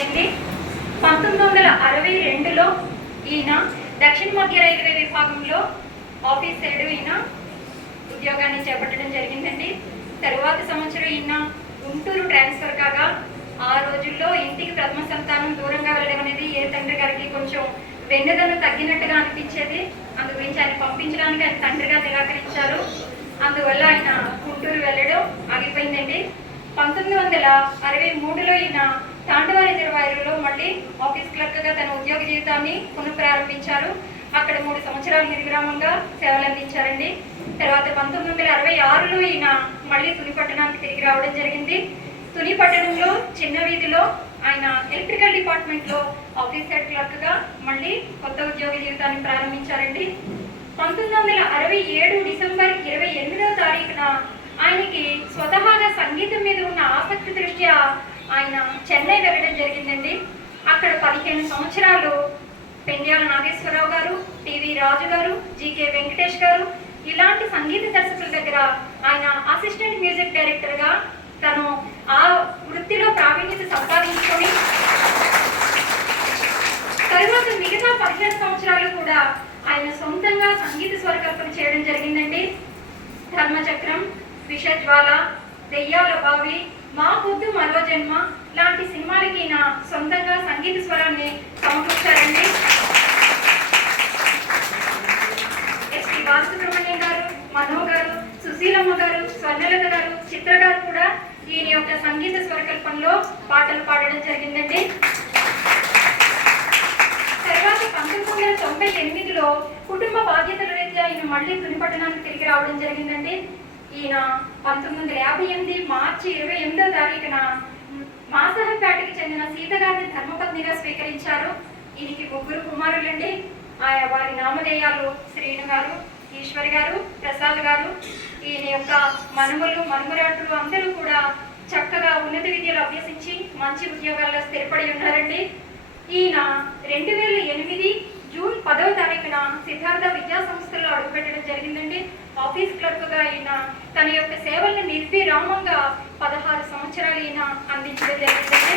జరిగింది. 1962లో ఈయన దక్షిణ మధ్య రైల్వే విభాగంలో ఆఫీసర్ ఈయన ఉద్యోగాన్ని చేపట్టడం జరిగిందండి. తరువాత సంవత్సరం ఈయన గుంటూరు ట్రాన్స్ఫర్ కాగా ఆ రోజుల్లో ఇంటికి ప్రథమ సంతానం దూరంగా వెళ్ళడం అనేది ఏ తండ్రి గారికి కొంచెం వెన్నుదను తగ్గినట్టుగా అనిపించేది. అందు గురించి ఆయన పంపించడానికి ఆయన తండ్రిగా నిరాకరించారు. అందువల్ల ఆయన గుంటూరు వెళ్ళడం ఆగిపోయిందండి. 1963లో ఈయన తాండవ రిజర్వాయర్లో మళ్ళీ ఆఫీస్ క్లర్క్గా తన ఉద్యోగ జీవితాన్ని పునఃప్రారంభించారు. అక్కడ 3 సంవత్సరాలు నిర్విరామంగా సేవలు అందించారండి. తర్వాత 1966లో ఈయన మళ్ళీ తుని పట్టణానికి తిరిగి రావడం జరిగింది. తుని పట్టణంలో చిన్న వీధిలో ఆయన ఎలక్ట్రికల్ డిపార్ట్మెంట్లో ఆఫీసర్ క్లర్క్గా మళ్ళీ కొత్త ఉద్యోగ జీవితాన్ని ప్రారంభించారండి. 1967 డిసెంబర్ 28వ తారీఖున ఆయనకి స్వతహాగా సంగీతం మీద ఉన్న ఆసక్తి దృష్ట్యా ఆయన చెన్నై వెళ్ళడం జరిగిందండి. అక్కడ 15 సంవత్సరాలు పెండ్యాల నాగేశ్వరరావు గారు, టీవీ రాజు గారు, జీకే వెంకటేష్ గారు ఇలాంటి సంగీత దర్శకుల దగ్గర ఆయన అసిస్టెంట్ మ్యూజిక్ డైరెక్టర్గా తను ఆ వృత్తిలో ప్రావీణ్యత సంపాదించుకొని తరువాత మిగతా 15 సంవత్సరాలు కూడా ఆయన సొంతంగా సంగీత స్వరకల్పన చేయడం జరిగిందండి. ధర్మచక్రం, విషజ్వాల, దెయ్యాల బావి, మా పొద్దు మరో జన్మ లాంటి సినిమాలకి ఈయన సొంతంగా సంగీత స్వరాన్ని సమకూర్చారండి. ఎస్పి బాలసుబ్రహ్మణ్యం గారు, మనో గారు, సుశీలమ్మ గారు, స్వర్ణలత గారు, చిత్ర గారు కూడా ఈయన యొక్క సంగీత స్వరకల్పనలో పాటలు పాడడం జరిగిందండి. తర్వాత 1998లో కుటుంబ బాధ్యతల రీత్యా ఈయన మళ్ళీ తుని పట్టణానికి తిరిగి రావడం జరిగిందండి. ఈయన 1958 మార్చి 28వ తారీఖున మాసహంపేటకి చెందిన సీత గారిని ధర్మపత్నిగా స్వీకరించారు. ఈయనకి 3 కుమారులండి. వారి నామధేయాలు శ్రీను గారు, ఈశ్వర్ గారు, ప్రసాద్ గారు. ఈయన యొక్క మనుమలు, మనుమరాట్లు అందరూ కూడా చక్కగా ఉన్నత విద్యలు అభ్యసించి మంచి ఉద్యోగాల్లో స్థిరపడి ఉన్నారండి. ఈయన 2008 జూన్ 10వ తారీఖున సిద్ధార్థ విద్యా సంస్థల్లో అడుగుపెట్టడం జరిగిందండి. ఆఫీస్ క్లర్క్గా ఈయన తన యొక్క సేవలను నిర్విరామంగా 16 సంవత్సరాలు ఈయన అందించడం జరిగిందండి.